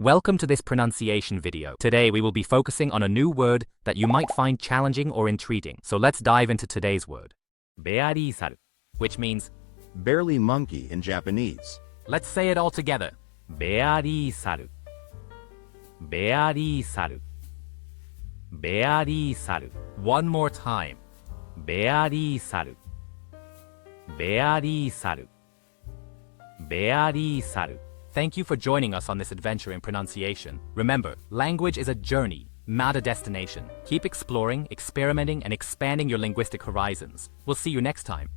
Welcome to this pronunciation video. Today we will be focusing on a new word that you might find challenging or intriguing. So let's dive into today's word. ベアリーサル which means barely monkey in Japanese. Let's say it all together. ベアリーサルベアリーサルベアリーサル One more time. ベアリーサルベアリーサルベアリーサル Thank you for joining us on this adventure in pronunciation. Remember, language is a journey, not a destination. Keep exploring, experimenting, and expanding your linguistic horizons. We'll see you next time.